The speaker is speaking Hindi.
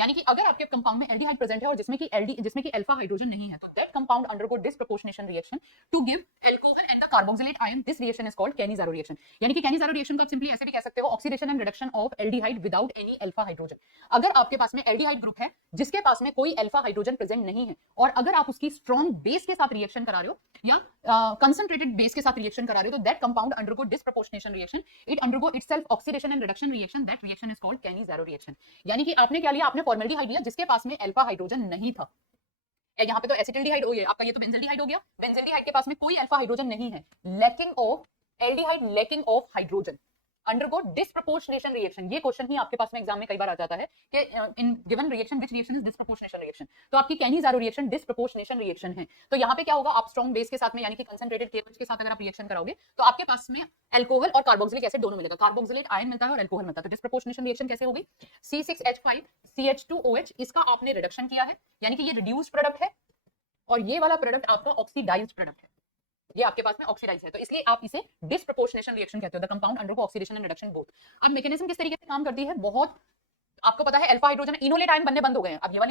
यानी कि अगर आपके कंपाउंड में एल्डिहाइड प्रेजेंट है और जिसमें कि अल्फा हाइड्रोजन नहीं है, तो that compound undergo disproportionation reaction to give alcohol and the carboxylate ion. This reaction is called Cannizzaro reaction. यानी कि कैनिज़ारो रिएक्शन को आप सिंपली ऐसे भी कह सकते हो, oxidation and reduction of aldehyde without any alpha hydrogen. अगर आपके पास में एल्डिहाइड ग्रुप है जिसके पास में कोई अल्फा हाइड्रोजन प्रेजेंट नहीं है, और अगर आप उसकी स्ट्रॉन्ग बेस के साथ रिएक्शन करा रहे हो या कंसंट्रेटेड बेस के साथ रिएक्शन करा रहे हो, तो that compound undergo disproportionation reaction. It undergo itself oxidation and reduction reaction. That reaction is called Cannizzaro reaction. यानी कि आपने क्या लिया, आपने फॉर्मल्डिहाइड लिया जिसके पास में अल्फा हाइड्रोजन नहीं था. यहाँ पे तो एसिटिल्डिहाइड हो गया आपका, ये तो बेंजल्डिहाइड हो गया. बेंजल्डिहाइड के पास में कोई अल्फा हाइड्रोजन नहीं है. Lacking of aldehyde, lacking of hydrogen, undergo disproportionation reaction. ये क्वेश्चन ही आपके पास में एग्जाम में कई बार आ जाता है कि in given reaction which reaction is disproportionation reaction. तो आपकी कैनिज़ारो रिएक्शन डिसप्रोपोर्शनेशन रिएक्शन है. तो यहाँ पे क्या होगा, आप स्ट्रॉन्ग बेस के साथ में यानी कि कंसंट्रेटेड KOH के साथ अगर आप रिएक्शन कराओगे तो आपके पास में अल्कोहल और कार्बोक्सिलिक एसिड दोनों मिलेगा. कार्बोक्सिलेट आयन मिलता है और अल्कोहल मिलता है. तो डिसप्रोपोर्शनेशन रिएक्शन कैसे होगी, C6H5 CH2OH, इसका आपने रिडक्शन किया है यानी कि ये रिड्यूस्ड प्रोडक्ट है, और ये वाला प्रोडक्ट आपका ऑक्सीडाइज्ड प्रोडक्ट है. ये आपके पास में ऑक्सीडाइज है, तो इसलिए आप इसे डिसप्रोपोर्शनेशन रिएक्शन कहते हो. The compound undergo oxidation and reduction both. अब मैकेनिज्म किस तरीके से काम करती है, बहुत आपको पता है. अल्फा हाइड्रोजन इनोलेट आयन बनने बंद हो गए हैं. अब ये वाली